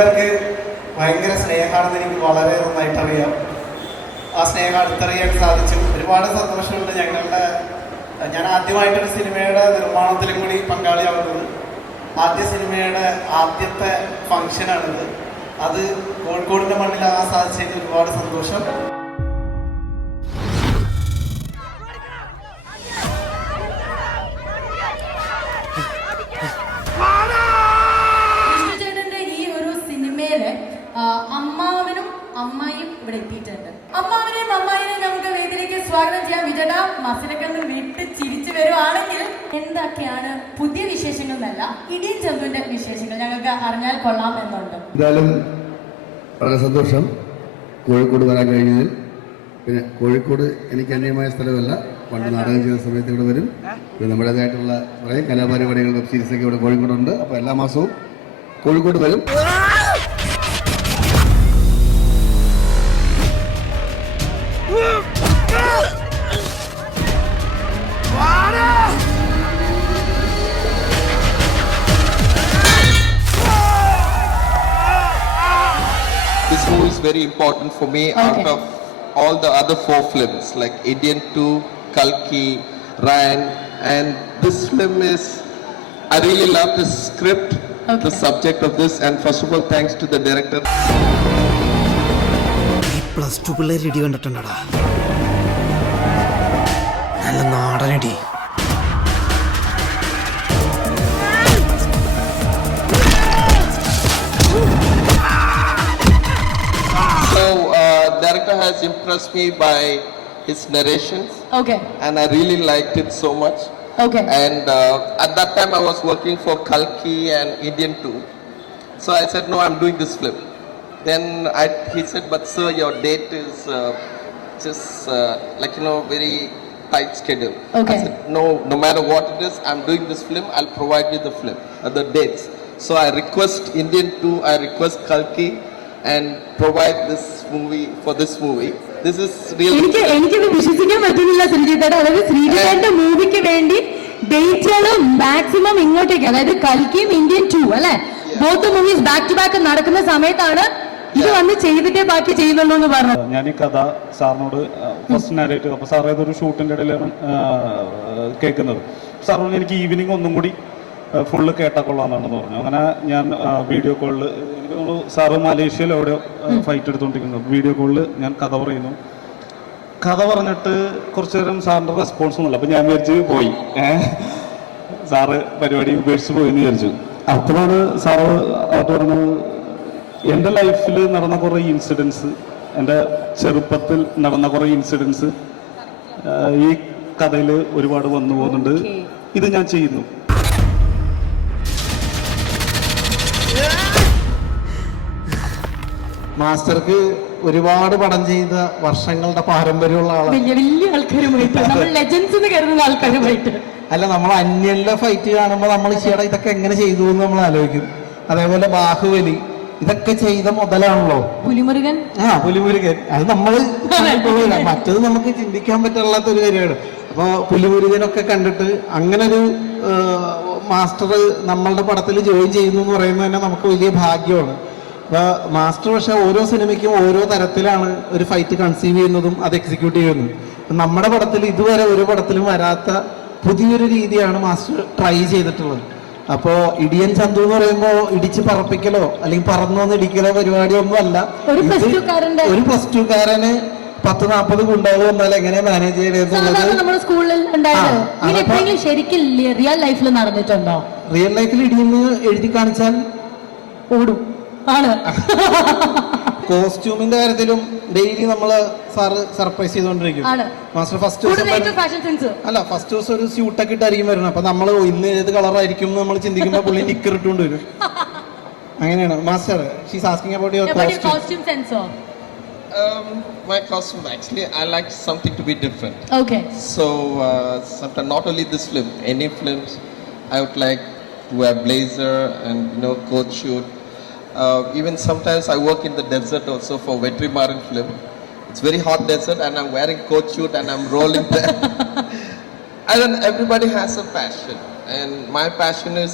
കൂട്ടുകാർക്ക് ഭയങ്കര സ്നേഹമാണെന്ന് എനിക്ക് വളരെ നന്നായിട്ട് അറിയാം. ആ സ്നേഹം അടുത്തറിയാൻ സാധിച്ചു. ഒരുപാട് സന്തോഷമുണ്ട്. ഞാൻ ആദ്യമായിട്ടൊരു സിനിമയുടെ നിർമ്മാണത്തിലും കൂടി പങ്കാളിയാവുന്നത്. ആദ്യ സിനിമയുടെ ആദ്യത്തെ ഫംഗ്ഷനാണിത്. അത് കോഴിക്കോടിൻ്റെ മണ്ണിലാകാൻ സാധിച്ചതിൽ ഒരുപാട് സന്തോഷം. അമ്മാവനും അമ്മായിയും ഇവിടെ എത്തിയിട്ടുണ്ട്. അമ്മാവനെയും അമ്മായിനെയും നമുക്ക് വേദിയിലേക്ക് സ്വാഗതം ചെയ്യാം. വിജട മസിലൊക്കെ ഒന്ന് വിട്ട് ചിരിച്ചു വരുവാണെങ്കിൽ എന്തൊക്കെയാണ് പുതിയ വിശേഷങ്ങൾ എന്നല്ല, ഇടിയൻ ചന്തുവിന്റെ വിശേഷങ്ങൾ ഞങ്ങൾക്ക് അറിഞ്ഞാൽ കൊള്ളാം എന്നുണ്ട്. എന്തായാലും വളരെ സന്തോഷം കോഴിക്കോട് വരാൻ കഴിഞ്ഞതിൽ. പിന്നെ കോഴിക്കോട് എനിക്ക് അന്യമായ സ്ഥലമല്ല. പണ്ട് നാടകം ചെയ്ത സമയത്ത് ഇവിടെ വരും. പിന്നെ നമ്മുടേതായിട്ടുള്ള കുറേ കലാപരിപാടികൾ വെബ് സീരീസൊക്കെ ഇവിടെ കോഴിക്കോടുണ്ട്. അപ്പോൾ എല്ലാ മാസവും കോഴിക്കോട് വരും. This movie is very important for me. Okay. Out of all the other 4 films like Indian 2, Kalki, Ryan, and this film is, I really love this script, Okay. the subject of this, and first of all thanks to the director. +2 പിള്ളേർ ഇടി കണ്ടിട്ടുണ്ടടാ, നല്ല നാടനടി. So director has impressed me by his narrations. Okay. And I really liked it so much. Okay. And at that time I was working for Kalki and Indian 2. So I said, no, I'm doing this film. Then he said, but sir, your date is just very tight schedule. Okay. I said, no matter what it is, I'm doing this film. I'll provide you the film, the dates. So I request Indian 2, I request Kalki, and provide this movie for this movie. This is really. എനിക്കത് വിശ്വസിക്കാൻ പറ്റുന്നില്ല ശ്രീജിത്തേട്ട. അതായത് ശ്രീജിത്തേട്ടന്റെ മൂവിക്ക് വേണ്ടി ഡേറ്റുകൾ maximum ഇങ്ങോട്ടേക്ക്, അതായത് കൽക്കിയും Indian 2 അല്ലെ, both movies back to back നടക്കുന്ന സമയത്താണ് ഇത് വന്ന് ചെയ്തിട്ടേ ബാക്കി ചെയ്യുന്നുള്ളൂ എന്ന് പറഞ്ഞു. ഞാൻ ഈ കഥ സാറിനോട് ഫസ്റ്റ് നാരേറ്റ് ചെയ്തു. അപ്പോൾ സാർ ഏതൊരു ഷൂട്ടിൻ്റെ ഇടയിലാണ് കേൾക്കുന്നത്. സാർ പറഞ്ഞു എനിക്ക് ഈവനിങ് ഒന്നും കൂടി ഫുള്ള് കേട്ടാൽ കൊള്ളാമെന്നാണെന്ന് പറഞ്ഞു. അങ്ങനെ ഞാൻ വീഡിയോ കോളിൽ, എനിക്ക് തോന്നുന്നു സാറ് മലേഷ്യയിൽ എവിടെയോ ഫൈറ്റ് എടുത്തുകൊണ്ടിരിക്കുന്നത്, വീഡിയോ കോളിൽ ഞാൻ കഥ പറയുന്നു. കഥ പറഞ്ഞിട്ട് കുറച്ച് നേരം സാറിൻ്റെ റെസ്പോൺസ് ഒന്നുമില്ല. അപ്പം ഞാൻ വിചാരിച്ച് പോയി, സാറ് പരിപാടി ഉപേക്ഷിച്ച് പോയി എന്ന് വിചാരിച്ചു. അപ്പോഴാണ് സാറ് അത് പറഞ്ഞത്, എൻ്റെ ലൈഫിൽ നടന്ന കുറേ ഇൻസിഡൻസ്, എൻ്റെ ചെറുപ്പത്തിൽ നടന്ന കുറേ ഇൻസിഡൻസ് ഈ കഥയിൽ ഒരുപാട് വന്നു പോകുന്നുണ്ട്. ഇത് ഞാൻ ചെയ്യുന്നു. മാസ്റ്റർക്ക് ഒരുപാട് പടം ചെയ്ത വർഷങ്ങളുടെ പാരമ്പര്യമുള്ള ആളാണ്. വലിയ ആൾക്കാരുമായിട്ട്, നമ്മൾ ലെജൻസ് എന്ന് കരുതുന്ന ആൾക്കാരുമായിട്ട്. അല്ല, നമ്മൾ അന്യന്റെ ഫൈറ്റ് കാണുമ്പോൾ നമ്മൾ ചേട്ടാ ഇതൊക്കെ എങ്ങനെ ചെയ്തു എന്ന് നമ്മൾ ആലോചിക്കും. അതേപോലെ ബാഹുബലി ഇതൊക്കെ ചെയ്ത മുതലാണല്ലോ പുലിമുരുകൻ. പുലിമുരുകൻ അത് നമ്മൾ മറ്റത് നമുക്ക് ചിന്തിക്കാൻ പറ്റാത്ത ഒരു കാര്യമാണ്. അപ്പോൾ പുലിമുരുകനൊക്കെ കണ്ടിട്ട് അങ്ങനെ ഒരു മാസ്റ്റർ നമ്മളുടെ പടത്തിൽ ജോയിൻ ചെയ്യുന്നു എന്ന് പറയുന്നത് തന്നെ നമുക്ക് വലിയ ഭാഗ്യമാണ്. അപ്പോൾ മാസ്റ്റർ പക്ഷേ ഓരോ സിനിമയ്ക്കും ഓരോ തരത്തിലാണ് ഒരു ഫൈറ്റ് കൺസീവ് ചെയ്യുന്നതും അത് എക്സിക്യൂട്ട് ചെയ്യുന്നതും. നമ്മുടെ പടത്തിൽ ഇതുവരെ ഒരു പടത്തിലും വരാത്ത പുതിയൊരു രീതിയാണ് മാസ്റ്റർ ട്രൈ ചെയ്തിട്ടുള്ളത്. അപ്പോൾ ഇടിയൻ ചന്തു എന്ന് പറയുമ്പോൾ ഇടിച്ച് പറപ്പിക്കലോ അല്ലെങ്കിൽ പറന്നോന്ന് ഇടിക്കലോ പരിപാടിയൊന്നും അല്ല. ഒരു പ്ലസ് ടു കാരന് 10-40 ഗുണ്ടകൾ വന്നാൽ എങ്ങനെ മാനേജ് ചെയ്യണമെന്നുള്ളത് ശരിക്കും റിയൽ ലൈഫിൽ നടന്നിട്ടുണ്ടോ? റിയൽ ലൈഫിൽ ഇടിയെന്ന് എഴുതി കാണിച്ചാൽ ഓടും ആണ്. കോസ്റ്റ്യൂമിന്റെ കാര്യത്തിലും ഡെയിലി നമ്മള് സാറ് സർപ്രൈസ് ചെയ്തോണ്ടിരിക്കും. മാസ്റ്റർ ഫസ്റ്റ് ദിവസം ഒരു സ്യൂട്ടൊക്കെ ഇട്ടായിരിക്കും വരുന്നത്. അപ്പൊ നമ്മള് ഇന്ന് ഏത് കളറായിരിക്കും നമ്മൾ ചിന്തിക്കുമ്പോ പുള്ളി നിക്കർ ഇട്ടുകൊണ്ട് വരും. അങ്ങനെയാണ് master. She's asking about your costume sense. My costume, actually I like something to be different. Okay. So sometimes not only this film, any films I would like to wear blazer and coat shoot. Even sometimes I work in the desert also for Vetrimaran film. It's very hot desert and I'm wearing coat shoot and I'm rolling there. And then everybody has a passion, and my passion is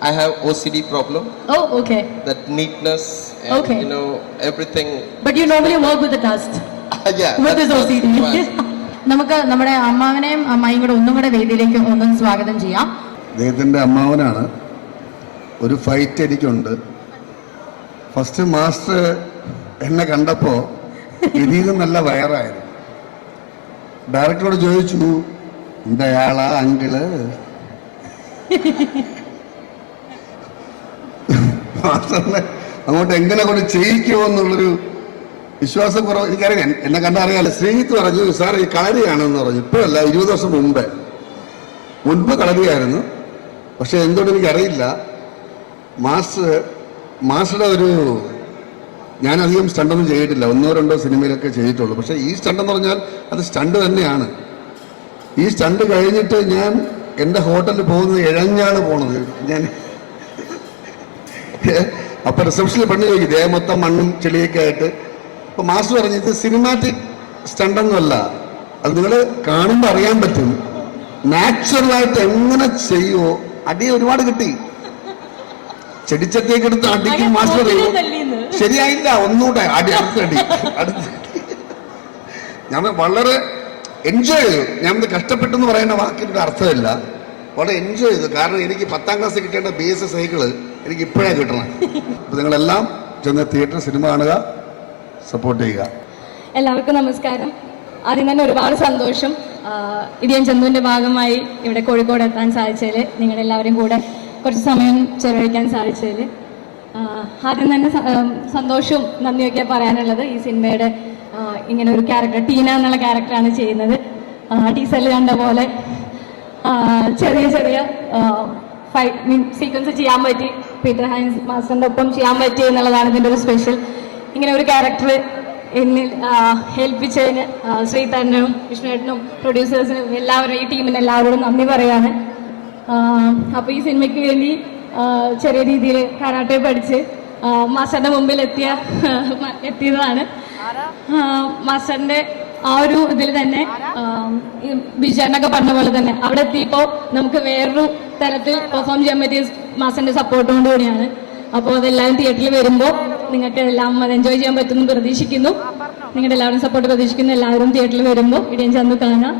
I have OCD problem. Oh, okay. That neatness and Okay. everything. But you normally work with the dust. Yeah. With this that's OCD. fine. നമുക്ക് നമ്മുടെ അമ്മാവനെയും അമ്മായിയും കൂടെ ഒന്നും കൂടെ വേദിയിലേക്ക് ഒന്നും സ്വാഗതം ചെയ്യാം. അദ്ദേഹത്തിൻ്റെ അമ്മാവനാണ്. ഒരു ഫൈറ്റ് എനിക്കുണ്ട്. ഫസ്റ്റ് മാസ്റ്റർ എന്നെ കണ്ടപ്പോൾ ഇതിൽ നിന്ന് നല്ല വയറായിരുന്നു. ഡയറക്ടറോട് ചോദിച്ചു, എന്തയാളാ അങ്കിള്? മാസ്റ്ററിനെ അങ്ങോട്ട് എങ്ങനെ കൊണ്ട് ചെയ്യിക്കുമോ എന്നുള്ളൊരു വിശ്വാസക്കുറവ് എനിക്കറിയാം. എന്നെ കണ്ടറിയാലോ. ശ്രീജിത്ത് പറഞ്ഞു, സാർ ഈ കളരിയാണെന്ന് പറഞ്ഞു. ഇപ്പോഴല്ല, 20 വർഷം മുൻപ് കളരിയായിരുന്നു. പക്ഷെ എന്തുകൊണ്ട് എനിക്കറിയില്ല, മാസ്റ്ററുടെ ഒരു, ഞാനധികം സ്റ്റണ്ടൊന്നും ചെയ്തിട്ടില്ല, 1-2 സിനിമയിലൊക്കെ ചെയ്തിട്ടുള്ളൂ. പക്ഷെ ഈ സ്റ്റണ്ടെന്ന് പറഞ്ഞാൽ അത് സ്റ്റണ്ട് തന്നെയാണ്. ഈ സ്റ്റണ്ട് കഴിഞ്ഞിട്ട് ഞാൻ എൻ്റെ ഹോട്ടലിൽ പോകുന്നത് ഇഴഞ്ഞാണ് പോണത്. ഞാൻ അപ്പൊ റിസപ്ഷനിൽ പെണ്ണ് ചോദിക്കും, ദേഹം മൊത്തം മണ്ണും ചെളിയൊക്കെ ആയിട്ട്. അപ്പൊ മാസ്റ്റർ പറഞ്ഞു, ഇത് സിനിമാറ്റിക് സ്റ്റണ്ടൊന്നുമല്ല, അത് നിങ്ങൾ കാണുമ്പോൾ അറിയാൻ പറ്റും. നാച്ചുറലായിട്ട് എങ്ങനെ ചെയ്യുമോ. അടി ഒരുപാട് കിട്ടി. ചെടിച്ചത്തേക്ക് എടുത്ത് അടിക്കും മാസ്റ്റർ അറിയുമോ. ശരിയായില്ല, ഒന്നുകൂടെ അടുത്തടി. ഞാൻ വളരെ എൻജോയ് ചെയ്തു. ഞാനത് കഷ്ടപ്പെട്ടെന്ന് പറയുന്ന വാക്കിൻ്റെ അർത്ഥമില്ല, വളരെ എൻജോയ് ചെയ്തു. കാരണം എനിക്ക് 10ാം ക്ലാസ്സിൽ കിട്ടേണ്ട BS സൈക്കിള് എനിക്ക് ഇപ്പോഴേ കിട്ടണം. അപ്പോൾ നിങ്ങളെല്ലാം ചെന്ന് തിയേറ്റർ സിനിമ കാണുക, സപ്പോർട്ട് ചെയ്യുക. എല്ലാവർക്കും നമസ്കാരം. ആദ്യം തന്നെ ഒരുപാട് സന്തോഷം ഇടിയൻ ചന്തുവിൻ്റെ ഭാഗമായി ഇവിടെ കോഴിക്കോട് എത്താൻ സാധിച്ചതിൽ, നിങ്ങളെല്ലാവരും കൂടെ കുറച്ച് സമയം ചെലവഴിക്കാൻ സാധിച്ചതിൽ ആദ്യം തന്നെ സന്തോഷവും നന്ദിയൊക്കെ പറയാനുള്ളത്. ഈ സിനിമയുടെ ഇങ്ങനെ ഒരു ക്യാരക്ടർ, ടീന എന്നുള്ള ക്യാരക്ടറാണ് ചെയ്യുന്നത്. ടീസറിൽ കണ്ട പോലെ ചെറിയ ചെറിയ സീക്വൻസ് ചെയ്യാൻ പറ്റി, പീറ്റർ ഹൈൻസ് മാസ്റ്ററിൻ്റെ ഒപ്പം ചെയ്യാൻ പറ്റി എന്നുള്ളതാണ് ഇതിൻ്റെ ഒരു സ്പെഷ്യൽ. ഇങ്ങനെ ഒരു ക്യാരക്ടർ എന്നിൽ ഏൽപ്പിച്ചതിന് ശ്രീധരനും വിഷ്ണുവേട്ടനും പ്രൊഡ്യൂസേഴ്സിനും എല്ലാവരും, ഈ ടീമിന് എല്ലാവരോടും നന്ദി പറയാണ്. അപ്പോൾ ഈ സിനിമയ്ക്ക് വേണ്ടി ചെറിയ രീതിയിൽ കരാട്ടെ പഠിച്ച് മാസ്റ്ററിന്റെ മുമ്പിൽ എത്തിയതാണ്. മാസ്റ്ററിന്റെ ആ ഒരു ഇതിൽ തന്നെ ബിജാനൊക്കെ പറഞ്ഞ പോലെ തന്നെ അവിടെ എത്തിയപ്പോൾ നമുക്ക് വേറൊരു തരത്തിൽ പെർഫോം ചെയ്യാൻ പറ്റിയ മാസ്റ്ററിന്റെ സപ്പോർട്ട് കൊണ്ടുകൂടിയാണ്. അപ്പോൾ അതെല്ലാവരും തിയേറ്ററിൽ വരുമ്പോൾ നിങ്ങൾക്ക് എല്ലാം അത് എൻജോയ് ചെയ്യാൻ പറ്റുമെന്ന് പ്രതീക്ഷിക്കുന്നു. നിങ്ങളുടെ എല്ലാവരും സപ്പോർട്ട് പ്രതീക്ഷിക്കുന്നു. എല്ലാവരും തിയേറ്ററിൽ വരുമ്പോൾ ഇടിയൻ ചന്തു കാണുക.